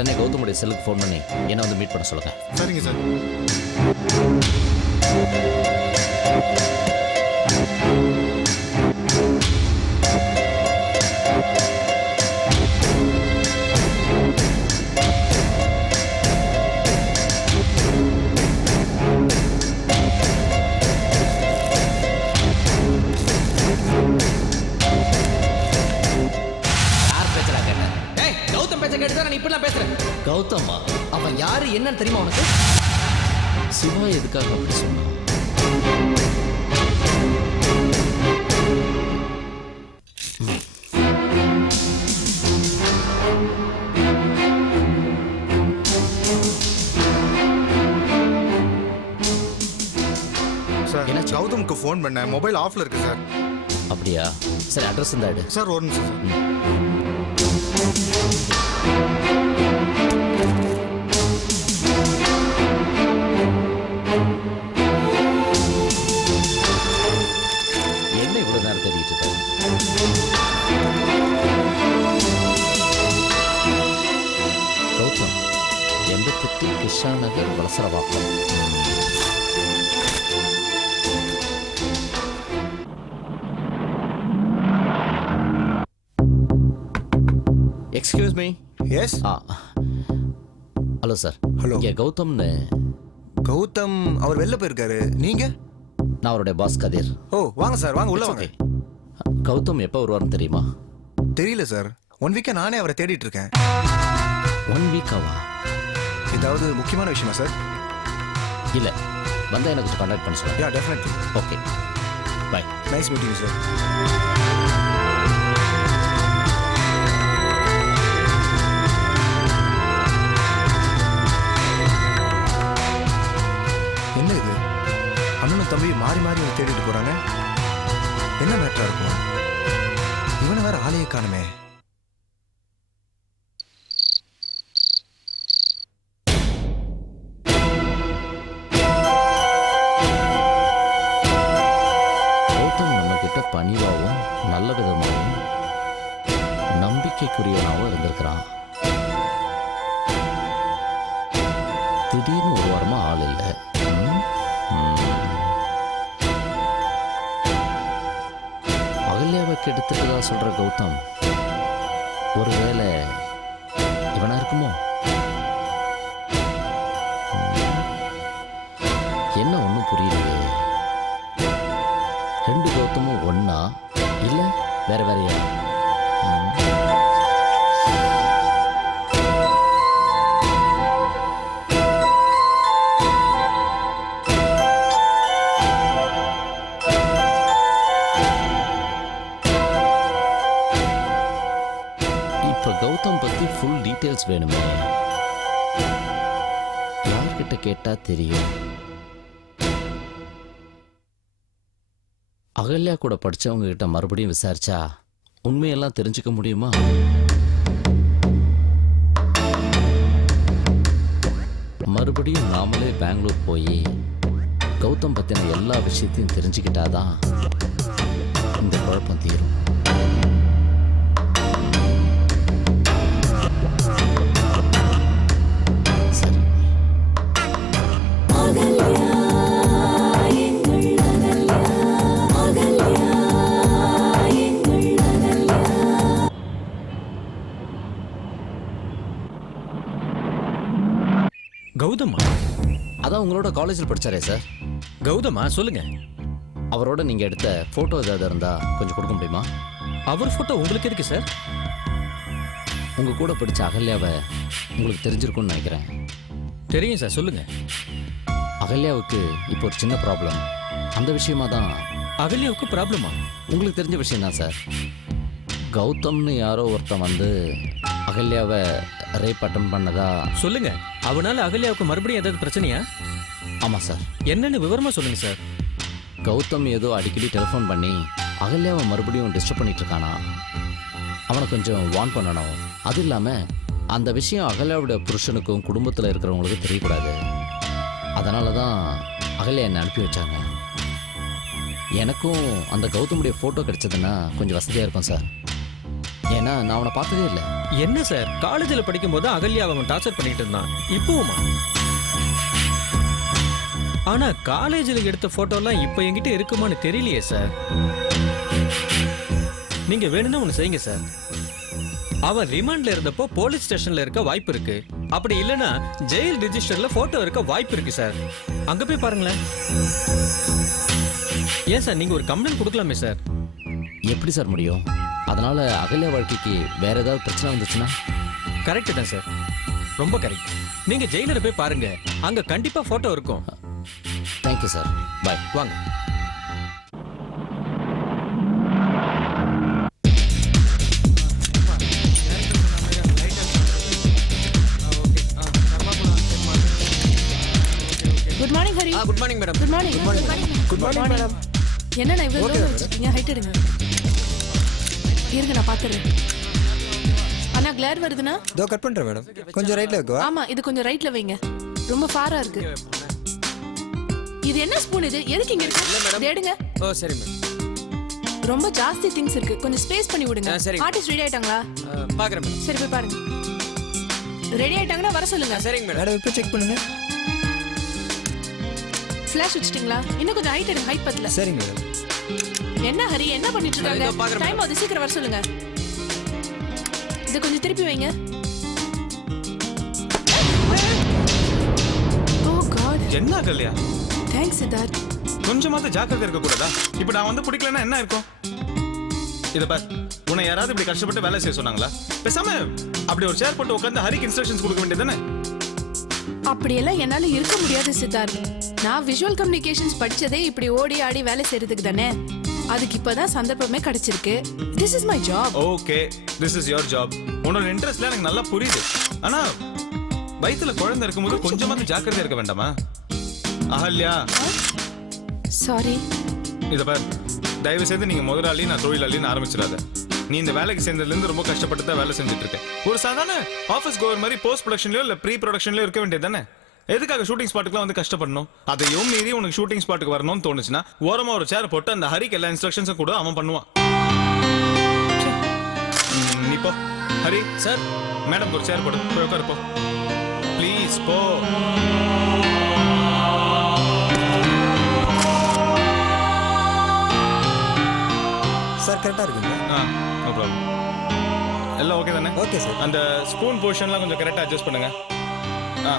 உடனே கௌதமுடைய செல்லுக்கு ஃபோன் பண்ணி என்னை வந்து மீட் பண்ண சொல்லுங்க. சரிங்க சார். கௌதமா அவன் யாரு என்னன்னு தெரியுமா உனக்கு? சிவா எதுக்காக அப்படி சொன்னான் சார்? கௌதமுக்கு ஃபோன் பண்ணேன். மொபைல் ஆஃப்ல இருக்கு சார். அப்படியா? சரி அட்ரஸ் இருந்தா எடு. சார் ஒரு நிமிஷம் சார். Hello sir Hello. இங்கே கௌதம்னு. கௌதம் அவர் வெளில போயிருக்காரு. நீங்க? நான் அவருடைய பாஸ் கதிர். ஓ வாங்க சார் வாங்க உள்ள வாங்க. கௌதம் எப்போ வருவார்னு தெரியுமா? தெரியல சார் ஒன் வீக்கா நானே அவரை தேடிட்டு இருக்கேன். ஒன் வீக்காவா ஏதாவது முக்கியமான விஷயமா சார் இல்லை. வந்தால் எனக்கு கான்டாக்ட் பண்ண சொல்லுங்கள் yeah definitely okay bye nice meeting sir தேடிட்டு போறாங்க என்ன மேட்டரா இருக்கும்? இவனை வேற ஆளையே காணுமே. கௌதம் நம்ம கிட்ட பணிவாகவும் நல்ல விதமாகவும் நம்பிக்கைக்குரியவனாகவும் இருந்திருக்கிறான். திடீர்னு ஒரு வாரமா ஆள் இல்லை. அகல்யாவை கெடுத்துட்டதா சொல்கிற கௌதம் ஒருவேளை இவனா இருக்குமோ? என்ன ஒன்றும் புரியலையே. ரெண்டு கௌதமும் ஒன்றா இல்ல வேற வேறையா? கேட்டால் கேட்டா தெரியும். அகல்யா கூட படிச்சவங்க கிட்ட மறுபடியும் விசாரிச்சா உண்மையெல்லாம் தெரிஞ்சுக்க முடியுமா? மறுபடியும் நாமளே பெங்களூர் போய் கௌதம் பத்தின எல்லா விஷயத்தையும் தெரிஞ்சுக்கிட்டாதான் இந்த குழப்பம் தீரும். கௌதமா? அதான் உங்களோட காலேஜில் படிச்சாரே சார் கௌதமா சொல்லுங்க. அவரோட நீங்க எடுத்த போட்டோ ஏதாவது இருந்தா கொஞ்சம் கொடுக்க முடியுமா? அவர் போட்டோ உங்களுக்கு எதுக்கு சார் உங்க கூட படிச்ச அகல்யாவை உங்களுக்கு தெரிஞ்சிருக்கும்னு நினைக்கிறேன். தெரியும் சார் சொல்லுங்க. அகல்யாவுக்கு இப்போ ஒரு சின்ன ப்ராப்ளம் அந்த விஷயமா தான் அகல்யாவுக்கு ப்ராப்ளமா உங்களுக்கு தெரிஞ்ச விஷயம் தான் சார் கௌதம்னு யாரோ ஒருத்தன் வந்து அகல்யாவை ரேப் அட்டன் பண்ணதா? சொல்லுங்க. அவனால அகல்யாவுக்கு மறுபடியும் ஏதாவது பிரச்சனையா? ஆமாம் சார். என்னன்னு விவரமா சொல்லுங்க சார். கௌதம் ஏதோ அடிக்கடி டெலிஃபோன் பண்ணி அகல்யாவை மறுபடியும் டிஸ்டர்ப் பண்ணிட்டு இருக்கானா? அவனை கொஞ்சம் வார்ன் பண்ணணும். அது இல்லாமல் அந்த விஷயம் அகல்யாவோட புருஷனுக்கும் குடும்பத்தில் இருக்கிறவங்களுக்கும் தெரியக்கூடாது. அதனால தான் அகல்யா என்னை அனுப்பி வச்சாங்க. எனக்கும் அந்த கௌதமுடைய ஃபோட்டோ கிடைச்சதுன்னா கொஞ்சம் வசதியாக இருக்கும் சார். ஏன்னா நான் அவனை பார்த்ததே இல்லை. என்ன சார்? காலேஜில் படிக்கும்போது அகல்யாவை அவன் டார்ச்சர் பண்ணிட்டு இருந்தான். இப்போவுமா? ஆனா காலேஜில் எடுத்த போட்டோலாம் இப்போ என்கிட்ட இருக்குமான்னு தெரியலையே சார். நீங்க வேணும்னா ஒன்று செய்யுங்க சார். அவன் ரிமாண்ட்ல இருந்தப்போ போலீஸ் ஸ்டேஷன்ல இருக்க வாய்ப்பு இருக்கு. அப்படி இல்லைன்னா ஜெயில் ரிஜிஸ்டர்ல போட்டோ இருக்க வாய்ப்பு இருக்கு சார். அங்க போய் பாருங்களேன். ஏன் சார் நீங்க ஒரு கம்ப்ளைண்ட் கொடுக்கலாமே சார்? எப்படி சார் முடியும்? அதனால அகல்யா வாழ்க்கைக்கு வேற ஏதாவது பிரச்சனை வந்துச்சுன்னா? கரெக்ட் தான் சார் ரொம்ப கரெக்ட் நீங்க ஜெயிலரை போய் பாருங்க. அங்க கண்டிப்பா போட்டோ இருக்கும். தேங்க்யூ சார் பாய் வாங்க. Good morning Hari good morning madam good morning good morning good morning madam என்ன நான் இவ்வளவு வச்சிருக்கீங்க? ஹைட் எடுங்க. இருங்க நான் பாத்துறேன். அண்ணா கிளேர் வருதுன்னா இதோ கட் பண்றேன் மேடம் கொஞ்சம் ரைட்ல வைக்கவா ஆமா இது கொஞ்சம் ரைட்ல வைங்க. ரொம்ப ஃபாரா இருக்கு. இது என்ன ஸ்பூன் இது? எதுக்கு இங்க இருக்கு? இதை எடுங்க. ஓ சரி மேம் ரொம்ப ஜாஸ்தி திங்ஸ் இருக்கு. கொஞ்சம் ஸ்பேஸ் பண்ணி விடுங்க. சரி. ஆர்டிஸ்ட் ரெடி ஆயிட்டாங்களா? பார்க்குறேன் மேடம் சரி போய் பாருங்க. ரெடி ஆயிட்டாங்கன்னா வர சொல்லுங்க. சரிங்க மேடம் மேடம் இப்போ செக் பண்ணுங்க. ஃபிளாஷ் வச்சிட்டீங்களா? இன்னும் கொஞ்சம் ஹைட் எடுங்க ஹைட் பத்தல. சரிங்க மேடம் என்ன ஹரி? என்ன பண்ணிட்டு இருக்காங்க டைம் ஆகுது சீக்கிரம் வர சொல்லுங்க. இதை கொஞ்சம் திருப்பி வைங்க. ஓ காட் என்ன கல்யா? தேங்க்ஸ் சித்தார்த். கொஞ்சமாவது ஜாக்கிரதை இருக்க கூடாதா இப்ப நான் வந்து பிடிக்கலன்னா என்ன இருக்கும்? இத பார் உன்னை யாராவது இப்படி கஷ்டப்பட்டு வேலை செய்ய சொன்னாங்களா? பேசாம அப்படி ஒரு சேர் போட்டு உட்காந்து ஹரிக்கு இன்ஸ்ட்ரக்ஷன்ஸ் கொடுக்க வேண்டியதானே அப்படியெல்லாம் என்னால இருக்க முடியாது சித்தார்த். நான் விஷுவல் கம்யூனிகேஷன்ஸ் படிச்சதே இப்படி ஓடி ஆடி வேலை செய்யறதுக்கு தானே? அதுக்கு இப்பதான் சந்தர்ப்பமே கிடைச்சிருக்கு. This is my job okay this is your job உன்னோட இன்ட்ரெஸ்ட்ல எனக்கு நல்லா புரியுது. ஆனா வயித்துல குழந்தை இருக்கும்போது கொஞ்சமாவது ஜாக்கிரதையா இருக்க வேண்டாமா? அகல்யா. சாரி இத பார். தயவு செய்து நீங்க முதலாளி நான் தொழிலாளின்னு ஆரம்பிச்சிடாத. நீ இந்த வேலைக்கு சேர்ந்ததுல இருந்து ரொம்ப கஷ்டப்பட்டு தான் வேலை செஞ்சுட்டு இருக்க. ஒரு சாதாரண ஆஃபீஸ் கோவர் மாதிரி போஸ்ட் ப்ரொடக்ஷன்லயோ இல்ல ப்ரீ ப்ரொடக்ஷன்லயோ இருக்க வேண்டியது தானே? எதுக்காக ஷூட்டிங் ஸ்பாட்டுக்குலாம் வந்து கஷ்டப்படணும்? அதையும் மீறி உனக்கு ஷூட்டிங் ஸ்பாட்டுக்கு வரணும்னு தோணுச்சுன்னா ஓரமா ஒரு சேர் போட்டு அந்த ஹரிக்கு எல்லா இன்ஸ்ட்ரக்ஷன்ஸும் கூட அவன் பண்ணுவான். ம், நீ போ. ஹரி சார் மேடம் ஒரு சேர் போடு. போய் உட்காரு போ. ப்ளீஸ் போ. சார் கரெக்டா இருக்குங்களா? ஆ நோ ப்ராப்ளம் எல்லாம் ஓகே தானே? ஓகே சார் அந்த ஸ்பூன் பொசிஷன்லாம் கொஞ்சம் கரெக்டாக அட்ஜஸ்ட் பண்ணுங்க. ஆ.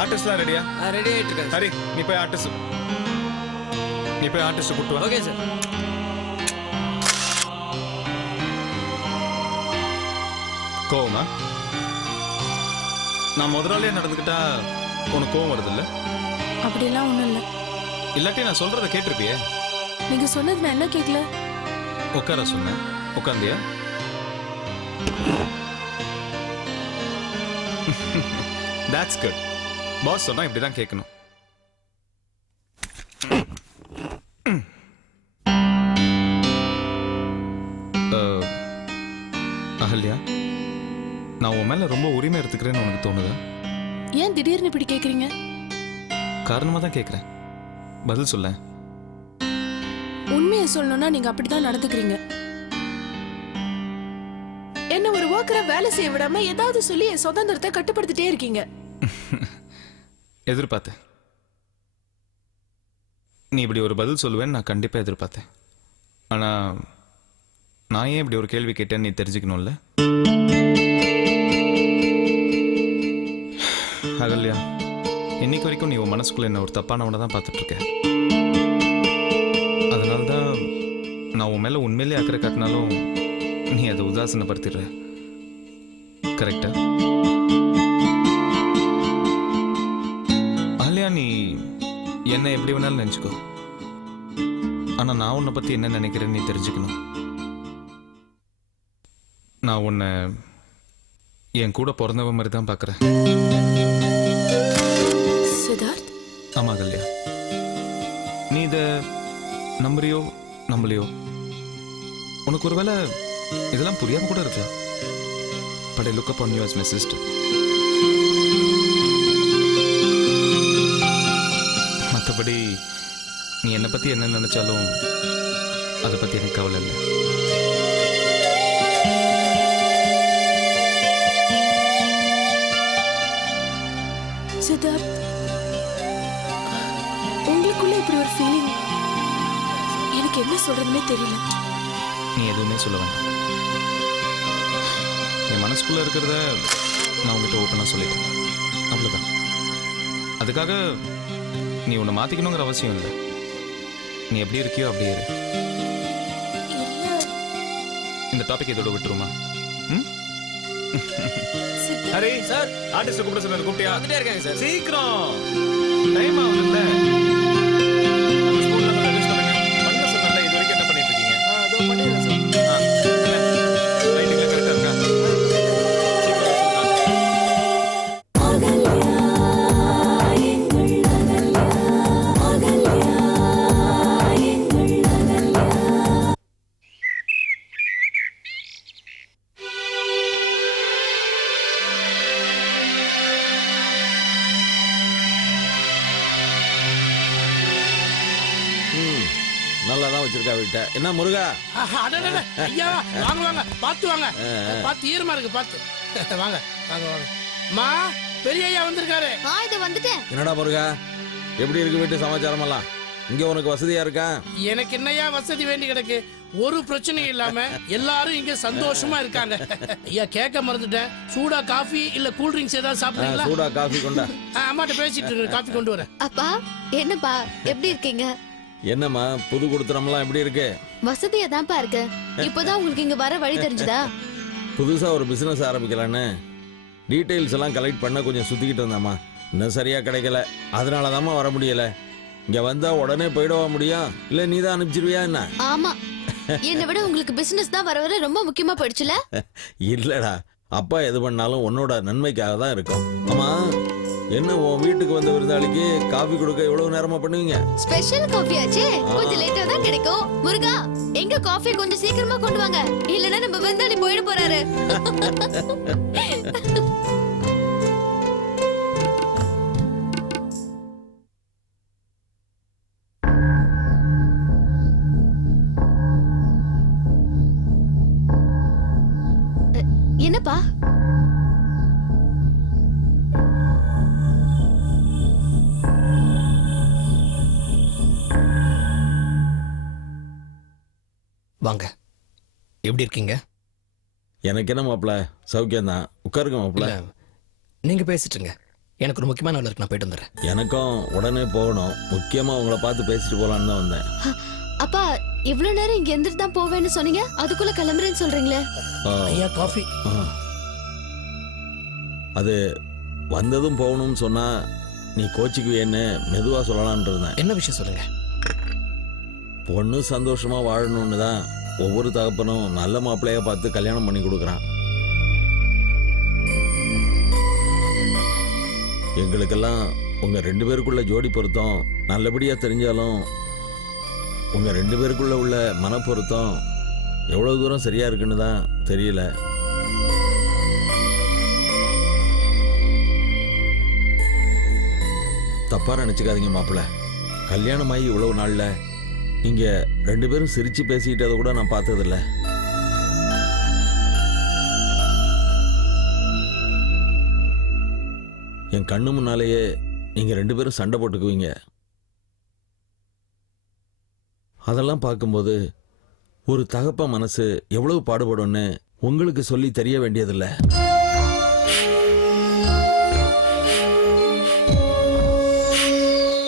ஆர்டிஸ்ட்லாம் ரெடியா ரெடி ஆயிட்டு இருக்காரு ஹரி நீ போய் ஆர்டிஸ்ட் நீ போய் ஆர்டிஸ்ட் கூட்டு வா. ஓகே சார் கோவமா? நான் முதலாளியே நடந்துக்கிட்டா உனக்கு கோவம் வருது இல்ல அப்படியெல்லாம் ஒண்ணும் இல்ல. இல்லாட்டி நான் சொல்றத கேட்டிருப்பியே? நீங்க சொன்னது நான் என்ன கேட்கல உட்கார சொன்னேன். உட்காந்தியா That's good. பாஸ் சொன்னா இப்படிதான் கேட்கணும். அஹ், அகல்யா நான் உன் மேல ரொம்ப உரிமை எடுத்துக்கிறேன்னு உனக்கு தோணுதா? ஏன் திடீர்னு இப்படி கேக்குறீங்க? காரணமா தான் கேட்குறேன் பதில் சொல்ல. உண்மையை சொல்லணும்னா நீங்க அப்படிதான் நடந்துக்கிறீங்க. என்ன ஒரு ஒர்க்கரை வேலை செய்ய விடாம ஏதாவது சொல்லி என் சுதந்திரத்தை கட்டுப்படுத்திட்டே இருக்கீங்க. எதிர்பார்த்தேன். நீ இப்படி ஒரு பதில் சொல்லுவேன்னு நான் கண்டிப்பாக எதிர்பார்த்தேன். ஆனால் நான் ஏன் இப்படி ஒரு கேள்வி கேட்டேன்னு நீ தெரிஞ்சுக்கணும்ல? அகல்யா இன்னைக்கு வரைக்கும் நீ உன் மனசுக்குள்ள என்ன ஒரு தப்பானவனை தான் பார்த்துட்ருக்க. அதனால தான் நான் உன் மேலே உண்மையிலே அக்கறை காட்டினாலும் நீ அதை உதாசீனப்படுத்திடுற. கரெக்டா நீ என்ன எப்படி வேணாலும் நினச்சிக்கோ. ஆனால் நான் உன்னை பற்றி என்ன நினைக்கிறேன்னு நீ தெரிஞ்சுக்கணும். நான் உன்னை என் கூட பிறந்தவ மாதிரி தான் பார்க்குறேன். சித்தார்த்? ஆமாம் கல்யா. நீ இதை நம்புறியோ நம்பலையோ? உனக்கு ஒருவேளை இதெல்லாம் புரியாம கூட இருக்கலாம். But I look up on you as my sister பற்றி என்ன நினச்சாலும் அதை பற்றி எனக்கு கவலை இல்லை. சிதாப் உங்களுக்குள்ள இப்படி ஒரு ஃபீலிங் எனக்கு என்ன சொல்றதுன்னே தெரியல. நீ எதுவுமே சொல்ல வேண்டாம். என் மனசுக்குள்ள இருக்கிறத நான் உங்ககிட்ட ஓப்பனாக சொல்லிட்டேன். அவ்வளோதான் அதுக்காக நீ உன்னை மாற்றிக்கணுங்கிற அவசியம் இல்லை. நீ எப்படி இருக்கியோ அப்படியே இரு. இந்த டாபிக் இதோட விட்டுருமா? அரே சார் ஆர்டிஸ்ட் கூப்பிட சொன்னாரு கூப்பிட்டியா? வந்துட்டே இருக்காங்க சார். சீக்கிரம். டைம் வச்சிருக்கா வீட்டை. என்ன முருகா? ஐயா வாங்க வாங்க. பார்த்து வாங்க. பார்த்து ஈரமா இருக்கு பார்த்து. வாங்க வாங்க வாங்க. மா பெரிய ஐயா வந்திருக்காரு. ஆ இது வந்துட்டேன். என்னடா முருகா? எப்படி இருக்கு வீட்டு சமாச்சாரம் எல்லாம் இங்க உனக்கு வசதியா இருக்கா? எனக்கு என்னையா வசதி வேண்டி கிடக்கு? ஒரு பிரச்சனையும் இல்லாம எல்லாரும் இங்க சந்தோஷமா இருக்காங்க. ஐயா கேட்க மறந்துட்டேன். சூடா காஃபி இல்ல கூல் ட்ரிங்க்ஸ் ஏதாவது சாப்பிடுறீங்களா? சூடா காஃபி கொண்டா. அம்மாட்ட பேசிட்டு இருக்கு காஃபி கொண்டு வரேன். அப்பா என்னப்பா? எப்படி இருக்கீங்க? என்னம்மா புது கொடுத்துறமெல்லாம் எப்படி இருக்கு? வசதியா தான்ப்பா இருக்கு. இப்போதான் உங்களுக்கு இங்க வர வழி தெரிஞ்சுதா? புதுசா ஒரு பிசினஸ் ஆரம்பிக்கலான்னு. டீட்டெயில்ஸ் எல்லாம் கலெக்ட் பண்ண கொஞ்சம் சுத்திக்கிட்டு இருந்தேம்மா. இன்னும் சரியா கிடைக்கல. அதனால தாம்மா வர முடியல. இங்க வந்தா உடனே போயிடவா முடியும்? இல்ல நீ தான் அனுப்பிச்சிருவியா என்ன? ஆமா. என்னை விட உங்களுக்கு பிசினஸ் தான் வர வர ரொம்ப முக்கியமா போயிடுச்சுல? இல்லடா. அப்பா எது பண்ணாலும் உன்னோட நன்மைக்காக தான் இருக்கும். ஆமா என்ன உன் வீட்டுக்கு வந்த விருந்தாளிக்கு காஃபி கொடுக்க எவ்வளவு நேரமா பண்ணுவீங்க? ஸ்பெஷல் காஃபி ஆச்சே. கொஞ்சம் லேட்டா தான் கிடைக்கும். முருகா எங்க காஃபி கொஞ்சம் சீக்கிரமா கொண்டு வாங்க. இல்லனா நம்ம விருந்தாளி போயிட போறாரு. வாங்க. எப்படி இருக்கீங்க? எனக்கு என்ன மாப்பிள? சௌக்கியம் தான். உட்காருங்க மாப்பிள. நீங்க பேசிட்டுங்க எனக்கு ஒரு முக்கியமான வேலை இருக்கு நான் போயிட்டு வந்துடுறேன். எனக்கும் உடனே போகணும். முக்கியமா உங்களை பார்த்து பேசிட்டு போலான்னு தான் வந்தேன். அப்பா இவ்வளவு நேரம் இங்க எந்திரிட்டு தான் போவேன்னு சொன்னீங்க. அதுக்குள்ள கிளம்புறேன்னு சொல்றீங்களே. ஆ, ஐயா காஃபி. ஆ. அது வந்ததும் போகணும்னு சொன்னா நீ கோச்சிக்குவேன்னு மெதுவா சொல்லலாம்னு இருந்தேன். என்ன விஷயம் சொல்லுங்க? பொண்ணு சந்தோஷமா வாழணும்னு தான் ஒவ்வொரு தகப்பனும் நல்ல மாப்பிள்ளையா பார்த்து கல்யாணம் பண்ணி கொடுக்குறான். எங்களுக்கெல்லாம் உங்க ரெண்டு பேருக்குள்ள ஜோடி பொருத்தம் நல்லபடியா தெரிஞ்சாலும் உங்க ரெண்டு பேருக்குள்ள உள்ள மன பொருத்தம் எவ்வளவு தூரம் சரியா இருக்குன்னு தான் தெரியல. தப்பா நினைச்சுக்காதீங்க மாப்பிள்ள. கல்யாணமாகி இவ்வளவு நாள்ல நீங்க ரெண்டு பேரும் சிரிச்சு பேசிக்கிட்டதை கூட நான் பார்த்ததில்ல. என் கண்ணு முன்னாலேயே நீங்க ரெண்டு பேரும் சண்டை போட்டுக்குவீங்க. அதெல்லாம் பார்க்கும்போது ஒரு தகப்ப மனசு எவ்வளவு பாடுபடும்னு உங்களுக்கு சொல்லி தெரிய வேண்டியதில்லை.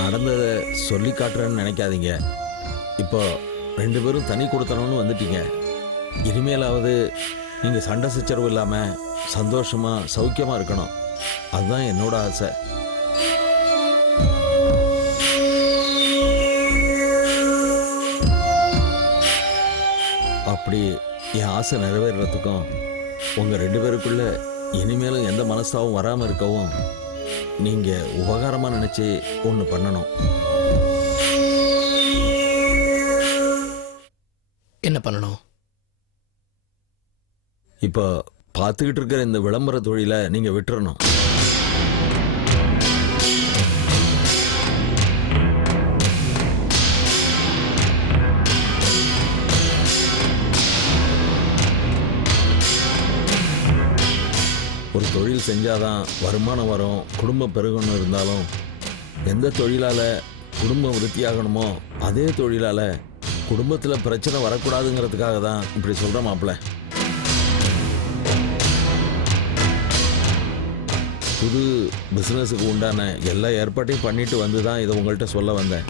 நடந்ததை சொல்லி காட்டுறேன்னு நினைக்காதீங்க. இப்போ ரெண்டு பேரும் தனி கொடுத்தணும்னு வந்துட்டீங்க. இனிமேலாவது நீங்கள் சண்டை சச்சரவு இல்லாமல் சந்தோஷமாக சௌக்கியமாக இருக்கணும். அதுதான் என்னோட ஆசை. அப்படி என் ஆசை நிறைவேறதுக்கும் உங்கள் ரெண்டு பேருக்குள்ள இனிமேலும் எந்த மனஸ்தாவும் வராமல் இருக்கவும் நீங்கள் உபகாரமாக நினச்சி ஒன்று பண்ணணும். என்ன பண்ணணும்? இப்போ பார்த்துக்கிட்டு இருக்கிற இந்த விளம்பர தொழிலை நீங்கள் விட்டுறணும். ஒரு தொழில் செஞ்சாதான் வருமானம் வரும் குடும்பம் பெருகணும் இருந்தாலும் எந்த தொழிலால் குடும்பம் விருத்தியாகணுமோ அதே தொழிலால் குடும்பத்தில் பிரச்சனை வரக்கூடாதுங்கிறதுக்காக தான் இப்படி சொல்கிற மாப்பிள்ள. புது பிஸ்னஸுக்கு உண்டான எல்லா ஏற்பாட்டையும் பண்ணிட்டு வந்து தான் இதை உங்கள்கிட்ட சொல்ல வந்தேன்.